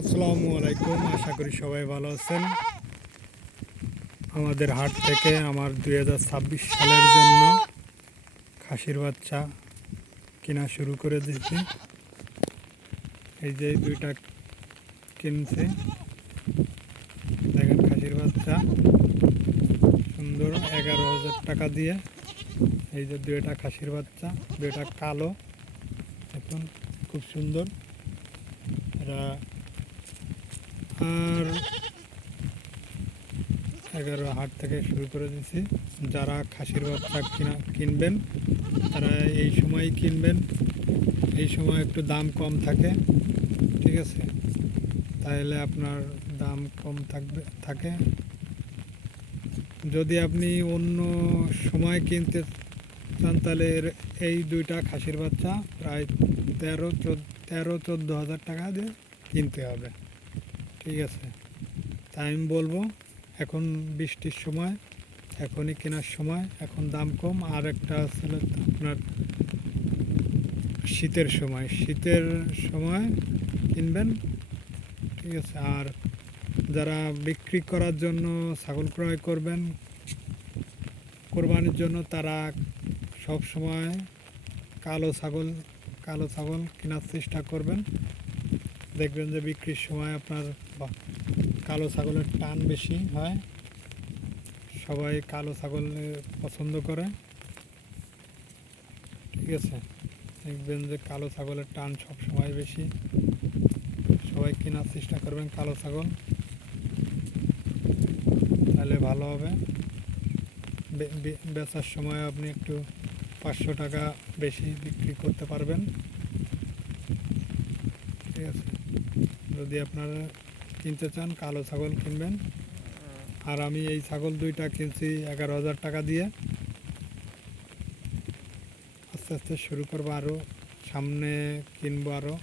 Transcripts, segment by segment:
আসসালামু আলাইকুম, আশা করি সবাই ভালো আছেন। আমাদের হাট থেকে আমার 2026 সালের জন্য খাসির বাচ্চা কেনা শুরু করে দিয়েছি। এই যে দুইটা কিনছে, দেখেন খাসির বাচ্চা সুন্দর 11,000 টাকা দিয়ে। এই যে দুইটা খাসির বাচ্চা, দুইটা কালো, এখন খুব সুন্দর এরা। আর 11 হাট থেকে শুরু করে দিয়েছি। যারা খাসির বাচ্চা কিনবেন তারা এই সময় কিনবেন, এই সময় একটু দাম কম থাকে, ঠিক আছে? তাহলে আপনার দাম কম থাকে। যদি আপনি অন্য সময় কিনতে চান তাহলে এই দুইটা খাসির বাচ্চা প্রায় 13-14 হাজার টাকা দিয়ে কিনতে হবে, ঠিক আছে? তাই আমি বলবো এখন বৃষ্টির সময়, এখনই কেনার সময়, এখন দাম কম। আর একটা ছিল আপনার শীতের সময় কিনবেন, ঠিক আছে? আর যারা বিক্রি করার জন্য ছাগল ক্রয় করবেন কোরবানির জন্য, তারা সব সময় কালো ছাগল কেনার চেষ্টা করবেন। দেখবেন যে বিক্রির সময় আপনার কালো ছাগলের টান বেশি হয়, সবাই কালো ছাগল পছন্দ করে, ঠিক আছে? দেখবেন যে কালো ছাগলের টান সব সময় বেশি, সবাই কেনার চেষ্টা করবেন কালো ছাগল, তাহলে ভালো হবে। বেচার সময় আপনি একটু 500 টাকা বেশি বিক্রি করতে পারবেন, ঠিক আছে? যদি আপনারা কিনতে চান কালো ছাগল কিনবেন। আর আমি এই ছাগল দুইটা কিনছি 11,000 টাকা দিয়ে। আস্তে আস্তে শুরু করবো, আরও সামনে কিনবো আরও।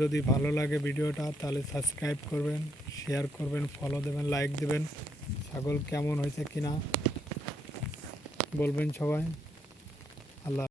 যদি ভালো লাগে ভিডিওটা তাহলে সাবস্ক্রাইব করবেন, শেয়ার করবেন, ফলো দেবেন, লাইক দেবেন। ছাগল কেমন হয়েছে কিনা বলবেন সবাই। আল্লাহ।